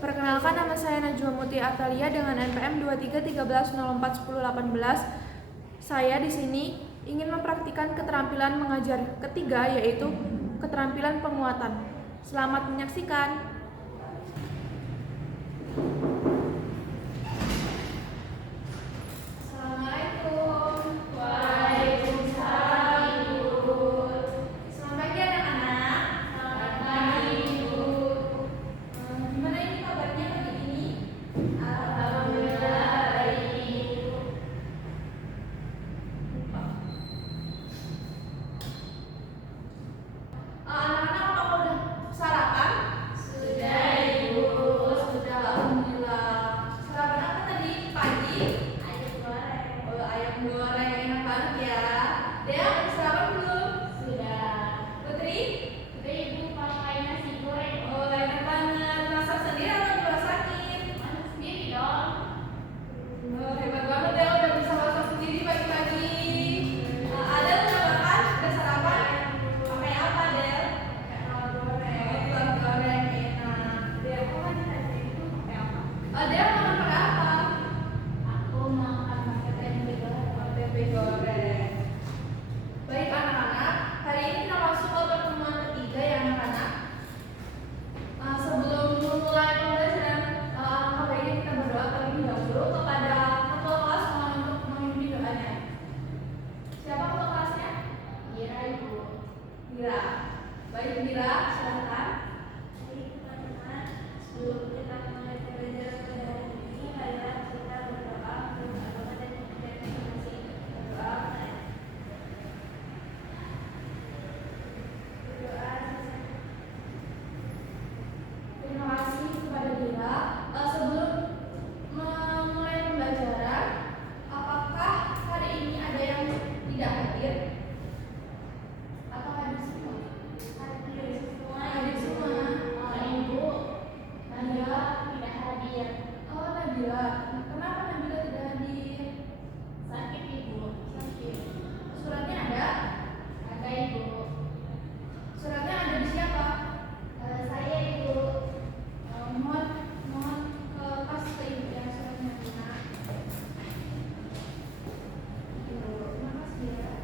Perkenalkan, nama saya Najwa Muti Atalia dengan NPM 2313041018. Saya di sini ingin mempraktikkan keterampilan mengajar ketiga, yaitu keterampilan penguatan. Selamat menyaksikan. Baik, Mira, silahkan. Sebelum kita mulai belajar pada hari ini, marilah kita berdoa kepada dan informasi berdoa. Terima kasih kepada Mira. Sebelum memulai pembelajaran, apakah hari ini ada yang tidak hadir? Kenapa Nabila tidak hadir? Sakit, Ibu. Sakit. Suratnya ada? Ada, Ibu. Suratnya ada di siapa? Saya, Ibu. Mohon ke pas ke Ibu ya suratnya. Terima kasih ya.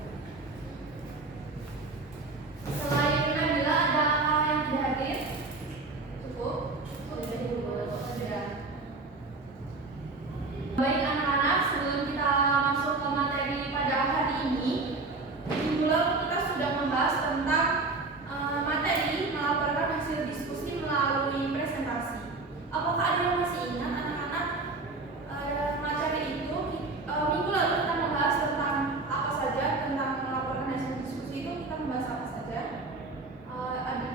Selain Nabila, ada yang tidak hadir? Cukup? Sudah, Ibu. Sudah. Baik anak-anak, sebelum kita masuk ke materi pada hari ini, minggu lalu kita sudah membahas tentang materi melaporkan hasil diskusi melalui presentasi. Apakah ada yang masih ingat anak-anak materi itu? Minggu lalu kita membahas tentang apa saja, tentang melaporkan hasil diskusi itu kita membahas apa saja.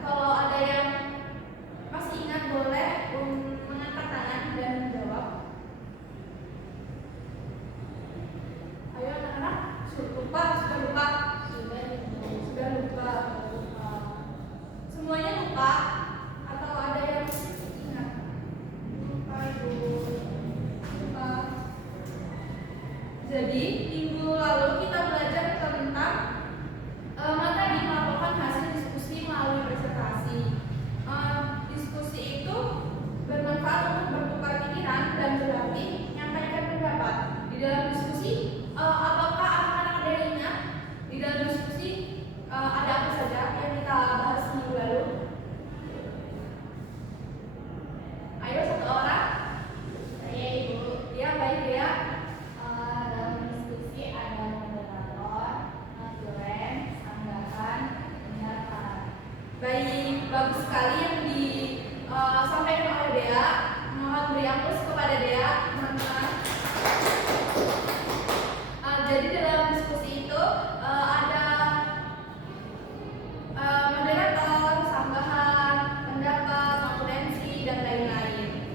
Kalau ada yang masih ingat boleh mengangkat tangan dan menjawab. Ayo anak-anak, sudah lupa? Semuanya lupa atau ada yang ingat? Lupa, Ibu. Lupa. Jadi minggu lalu kita belajar tentang materi melaporkan hasil diskusi melalui presentasi. Diskusi itu bermanfaat untuk bertukar pikiran dan berlatih menyampaikan pendapat. Di dalam diskusi, apakah anak-anak ada yang ingat? Di dalam diskusi ada apa saja yang kita bahas minggu lalu? Ayo, satu orang. Saya, Ibu. Ya, baik ya. Dalam diskusi ada moderator, aturan, anggapan, pendapat. Baik, bagus sekali yang disampaikan oleh Dea. Mohon beri aplaus kepada Dea, teman-teman. Jadi dalam diskusi itu ada moderator, sambahan, pendapat, konferensi, dan lain-lain.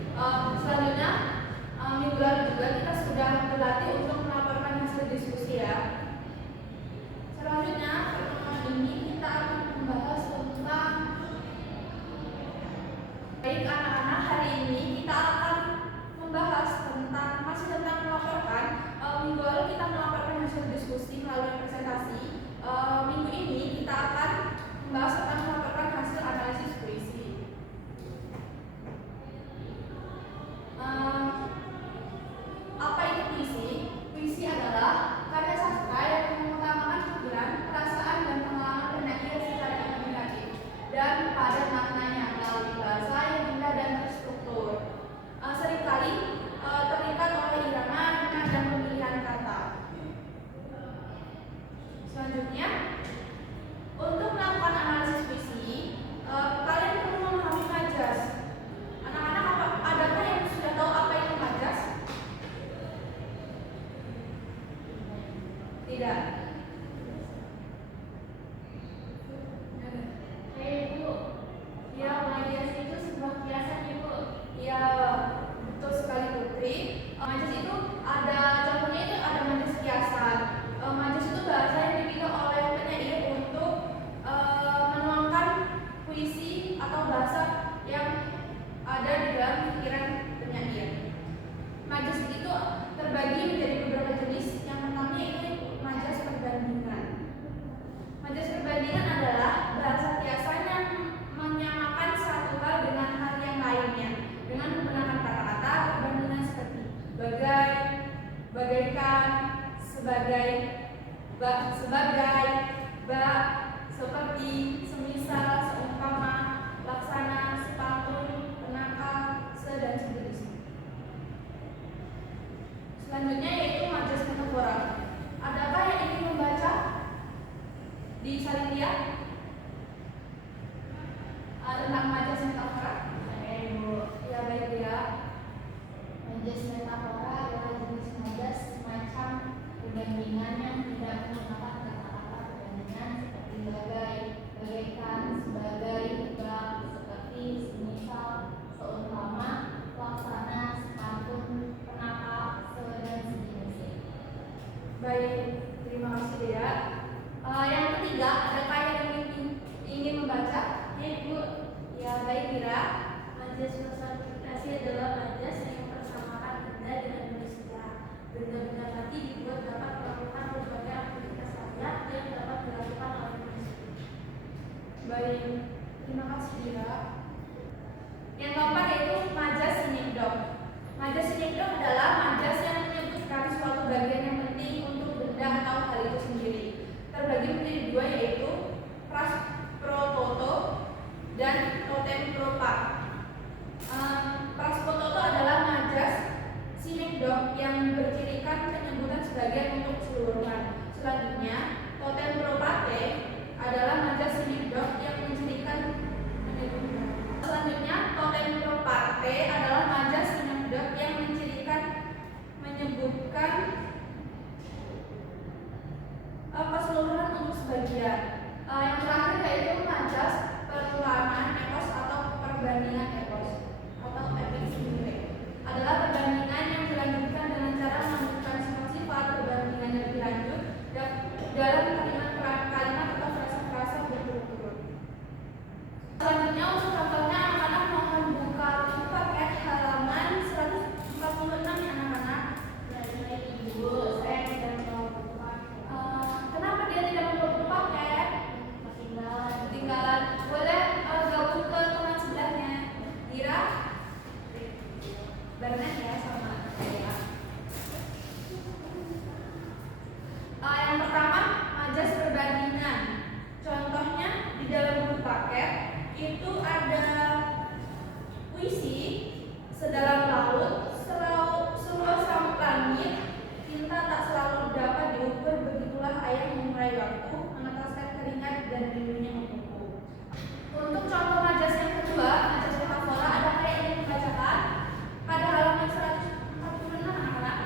Selanjutnya, minggu lalu juga kita sudah berlatih untuk melaporkan hasil diskusi ya. Selanjutnya, pertemuan ini kita akan membahas tentang baik anak-anak, hari ini kita akan membahas masih tentang melaporkan. Minggu lalu kita melaporkan hasil diskusi melalui presentasi. Minggu ini kita akan membahas tentang melaporkan hasil analisis puisi. Baik, terima kasih Dea. Yang ketiga, adakah yang ingin membaca? Ya Ibu. Ya, baik Dira. Majas personifikasi adalah majas yang mempersamakan benda dengan manusia. Benda-benda mati dibuat dapat melakukan berbagai aktivitas layak yang dapat dilakukan oleh manusia. Baik, terima kasih Dira. Yang keempat yaitu majas sinekdok. Majas sinekdok adalah majas yang menyebutkan suatu bagian yang penting untuk benda atau hal itu sendiri. Terbagi menjadi dua, yaitu prasprototo dan totempropak. Prasprototo adalah majas sinekdok yang bercirikan penyebutan sebagian untuk keseluruhan. Selanjutnya, totempropate adalah majas sinekdok yang mencirikan penyebutan. Selanjutnya, totempropate adalah majas sinekdok yang menyebutkan keseluruhan untuk sebagian. Yang terakhir yaitu majas perulanan epos atau perbandingan epos atau epistemik. Adalah perbandingan yang dilanjutkan dengan cara menunjukkan sifat-sifat perbandingan yang lebih lanjut dalam kalimat atau frasa-frasa berturut-turut. Selanjutnya untuk contohnya, anak-anak mohon buka paket halaman 146 ya anak-anak. Ibu, saya tidak mau buka. Kenapa dia tidak mau buku paket? Ketinggalan. Boleh gabung ke teman sebelahnya. Dira, barengan ya sama saya. Yang pertama, majas perbandingan. Contohnya di dalam buku paket itu ada puisi sedalam laut, seluas langit, cinta tak selalu dapat diukur, begitulah ayah memulai waktu, meneteskan keringat dan rindunya untukku. Untuk contoh majas yang kedua, majas metafora, adakah yang ingin membacakan? Pada halaman 146 anak-anak.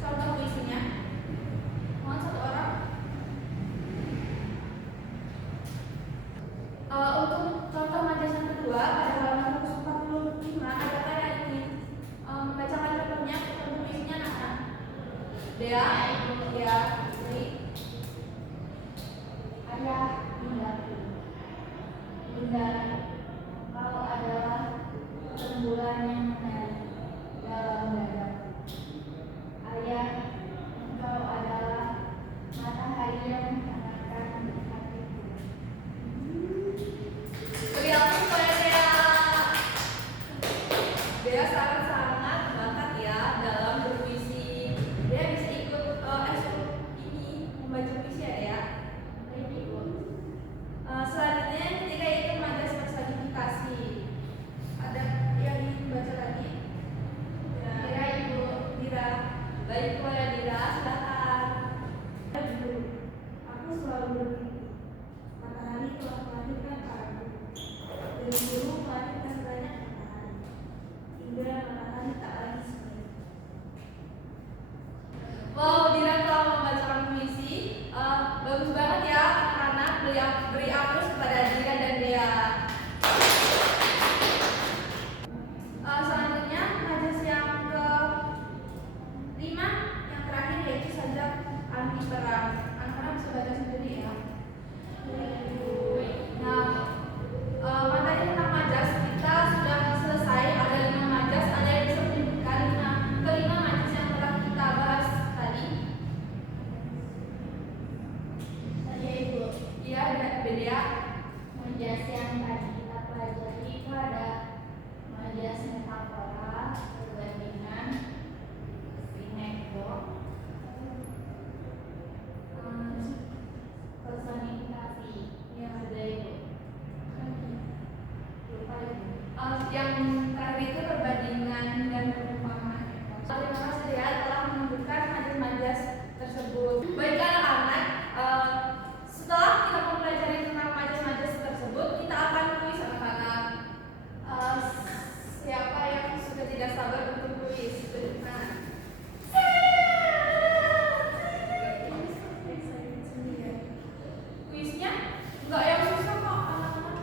Contoh puisinya. Mohon satu orang. Untuk contoh majas yang kedua, pada halaman 145, adakah yang ingin membacakan contohnya? Contoh puisinya anak-anak. Dea, ya, Dri. Ayah, bundaku. Bunda, kau adalah rembulan yang menari dalam dadaku. Ayah, engkau adalah matahari yang menghangatkan hatiku. Beri aku kepada Dea. Dea sangat-sangat bakat ya dalam berpuisi. Dea bisa ikut ekskul ini membaca puisi ya Dea. Selanjutnya ketika itu majas personifikasi. Ada yang ingin membaca lagi? Dira, Ibu. Dira. Baik kepada Dira, silakan. Aku selalu bermimpi. Matahari telah melahirkan padaku. Dari dulu melahirkan banyak matahari. Hingga matahari tak lagi sendiri. Wow, Dira telah membacakan puisi. Bagus banget ya anak-anak. Beri aplaus kepada Dira dan Dea. Selanjutnya majas yang ke-5, yang terakhir yaitu sajak anti perang. Anak-anak bisa baca sendiri ya. Nah, materi tentang majas kita sudah selesai. Ada 5 majas. Ada yang bisa menyebutkan kelima majas yang telah kita bahas tadi? Saya Ibu. Iya, Beda. Majas yang tadi kita pelajari itu ada majas metafora, perbandingan, sinekdok, personifikasi. Ya, Sudah Ibu. Lupa Ibu. Yang terakhir itu perbandingan dan perumpamaan. Terima kasih ya telah menunjukkan majas-majas tersebut. Baik anak-anak, setelah kita mempelajari tentang majas-majas tersebut, kita akan kuis anak-anak. Siapa yang sudah tidak sabar untuk kuis? Nah, kuisnya enggak yang susah kok anak-anak.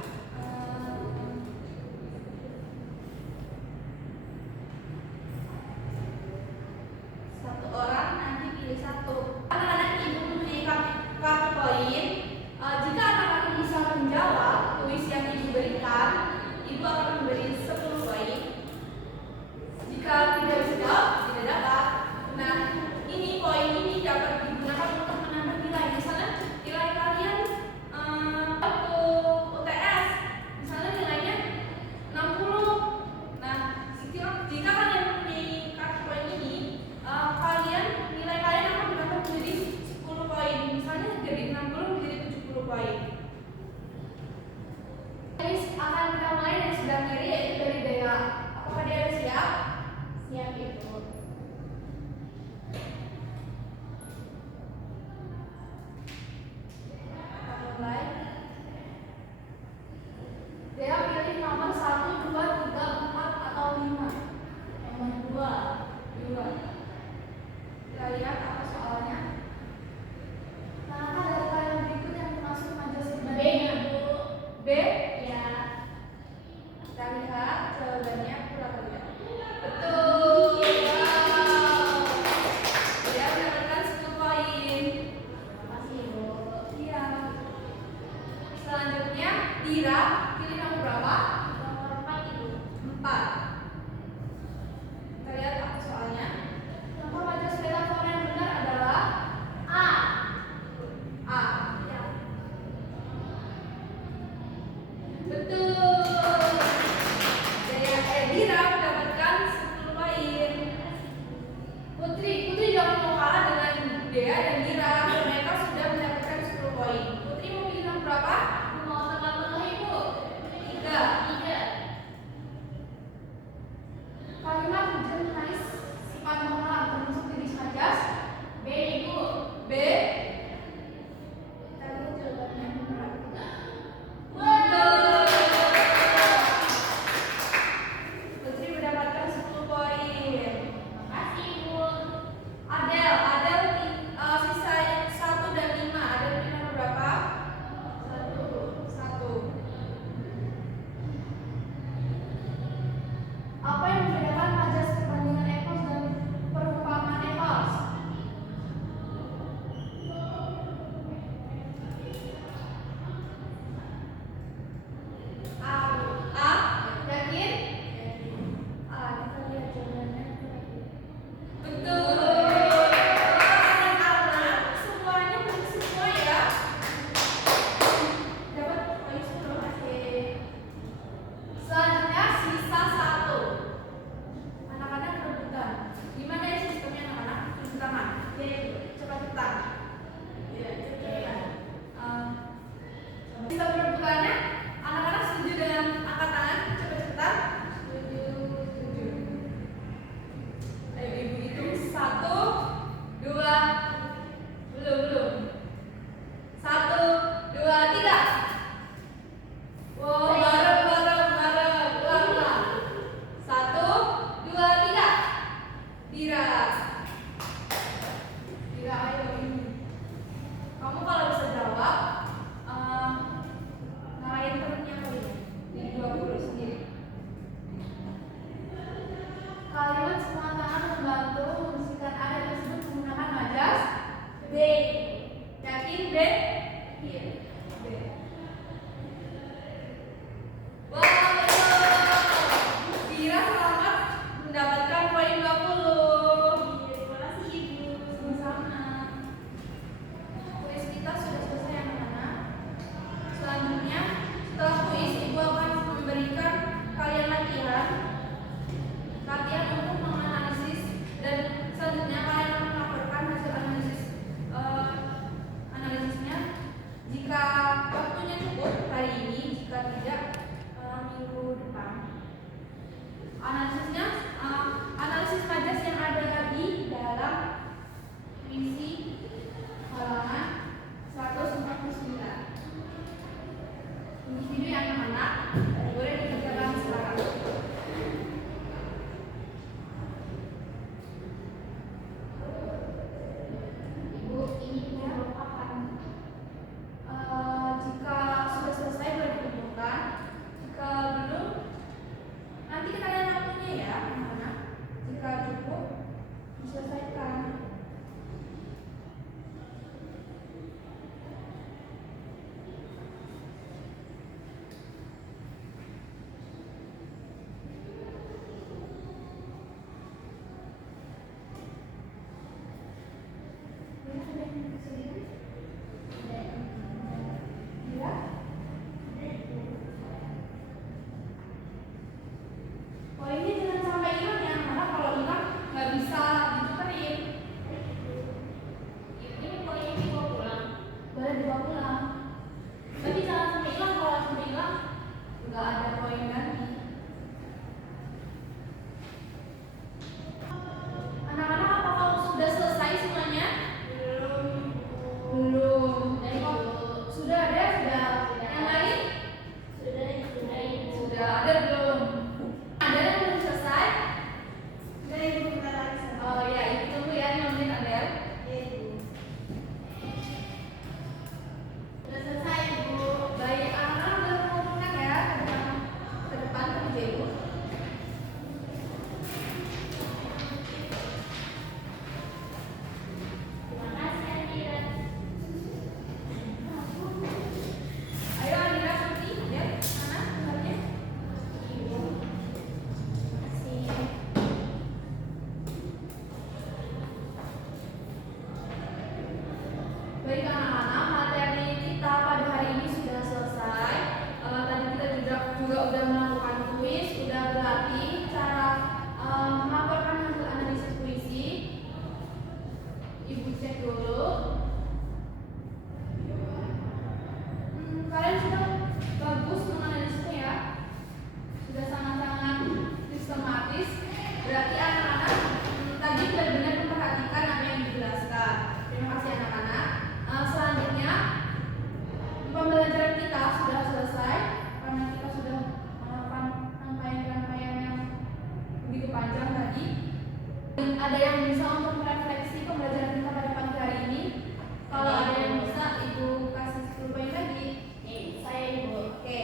ada yang bisa untuk merefleksi pembelajaran kita pada pagi hari ini? Kalau ada yang bisa, Ibu kasih 10 poin lagi. Saya Ibu. Oke,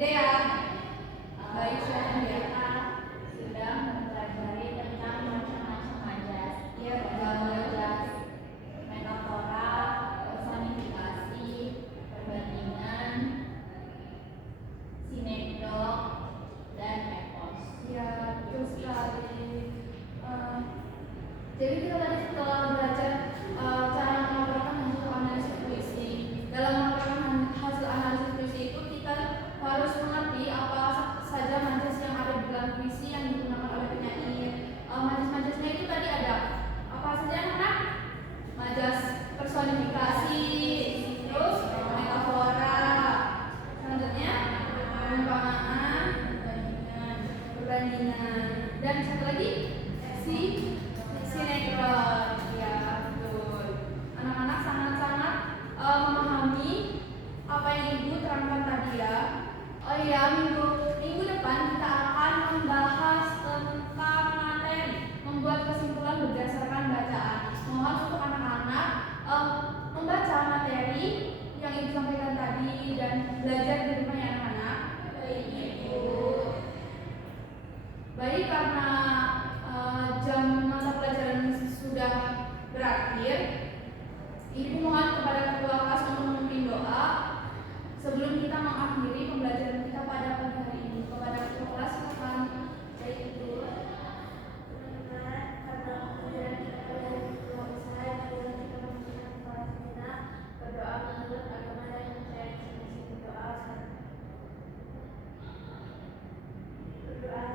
Dea. Baik, silakan Dea. Sudah mempelajari tentang macam-macam majas. Iya, Majas, metafora, personifikasi, perbandingan, sinekdok, dan epos. Ya, betul sekali. Jadi kita tadi setelah belajar cara melaporkan hasil analisis puisi. Dalam melaporkan hasil analisis puisi itu kita harus mengerti apa saja majas yang ada di dalam puisi yang digunakan oleh penyair. Majas-majasnya itu tadi ada apa saja anak? Majas personifikasi, terus metafora, selanjutnya perumpamaan, perbandingan, dan satu lagi sinetron. Ya, betul. Anak-anak sangat-sangat memahami apa yang Ibu terangkan tadi ya. Oh iya, minggu depan kita akan membahas tentang materi, membuat kesimpulan berdasarkan bacaan. Mohon untuk anak-anak membaca materi yang Ibu sampaikan tadi dan belajar di rumah ya anak-anak. Baik, Ibu. Baik, karena jam mata pelajaran sudah berakhir, Ibu mohon kepada ketua kelas untuk memimpin doa sebelum kita mengakhiri pembelajaran kita pada pagi hari ini. Kepada ketua kelas silakan. Baik, Ibu. Teman-teman, karena pembelajaran kita pada hari ini telah usai, marilah kita melanjutkan kelas kita berdoa menurut agama dan percaya masing-masing. Berdoa sukses.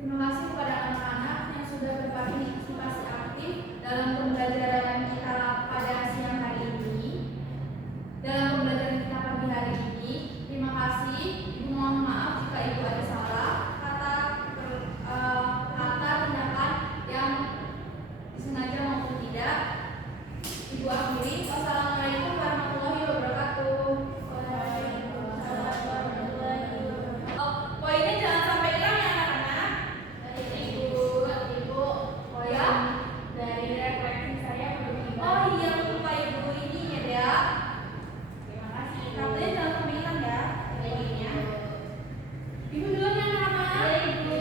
Terima kasih kepada anak-anak yang sudah berpartisipasi aktif dalam pembelajaran kita pada siang hari ini. Dalam pembelajaran kita pagi hari ini, terima kasih. Ibu mohon maaf jika Ibu ada salah kata tindakan yang disengaja maupun tidak. Ibu akhiri. Wassalamualaikum warahmatullahi wabarakatuh. Waalaikumsalam warahmatullahi wabarakatuh. Poinnya jangan sampai hilang ya anak-anak. Ibu, Oh ya? dari refleksi saya begini. Oh iya, lupa Ibu ini ya Dea. Terima kasih. Katanya jangan sampai hilang ya poinnya. Ibu duluan ya anak-anak. Baik, Ibu.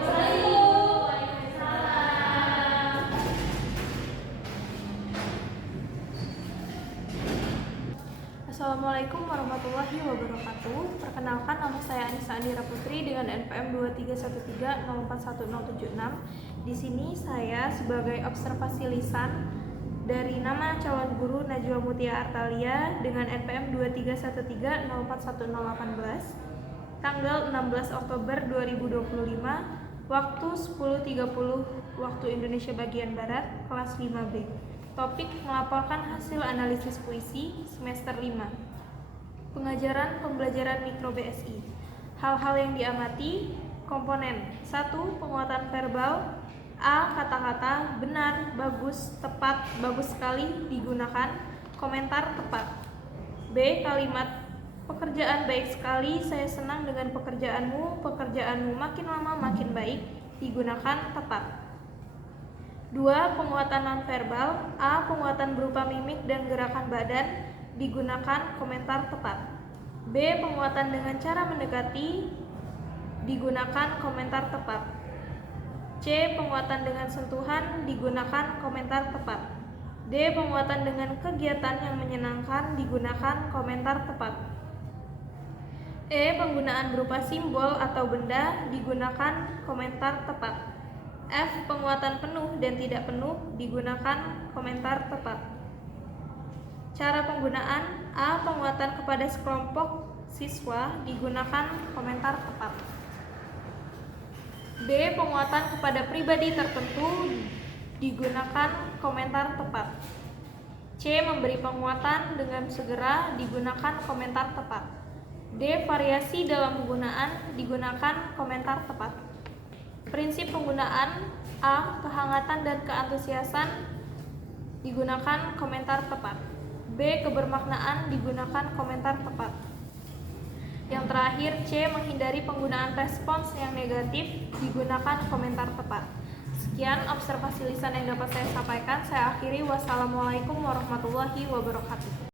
Assalamualaikum. Waalaikumsalam. Assalamualaikum warahmatullahi wabarakatuh. Perkenalkan, nama saya Anissa Andira Putri dengan NPM 231304176. Di sini saya sebagai observasi lisan dari nama calon guru Najwa Mutia Artalia dengan NPM 231304118. Tanggal 16 Oktober 2025, waktu 10.30 waktu Indonesia bagian Barat, kelas 5B. Topik melaporkan hasil analisis puisi semester 5. Pengajaran pembelajaran mikro BSI. Hal-hal yang diamati. Komponen 1. Penguatan verbal. A. Kata-kata benar, bagus, tepat, bagus sekali digunakan. Komentar tepat. B. Kalimat pekerjaan baik sekali, saya senang dengan pekerjaanmu, pekerjaanmu makin lama makin baik, digunakan tepat. 2. Penguatan nonverbal. A. Penguatan berupa mimik dan gerakan badan, digunakan komentar tepat. B. Penguatan dengan cara mendekati, digunakan komentar tepat. C. Penguatan dengan sentuhan, digunakan komentar tepat. D. Penguatan dengan kegiatan yang menyenangkan, digunakan komentar tepat. E. Penggunaan berupa simbol atau benda, digunakan komentar tepat. F. Penguatan penuh dan tidak penuh, digunakan komentar tepat. Cara penggunaan. A. Penguatan kepada sekelompok siswa, digunakan komentar tepat. B. Penguatan kepada pribadi tertentu, digunakan komentar tepat. C. Memberi penguatan dengan segera, digunakan komentar tepat. D. Variasi dalam penggunaan, digunakan komentar tepat. Prinsip penggunaan. A. Kehangatan dan keantusiasan, digunakan komentar tepat. B. Kebermaknaan, digunakan komentar tepat. Yang terakhir, C. Menghindari penggunaan respons yang negatif, digunakan komentar tepat. Sekian observasi lisan yang dapat saya sampaikan. Saya akhiri. Wassalamualaikum warahmatullahi wabarakatuh.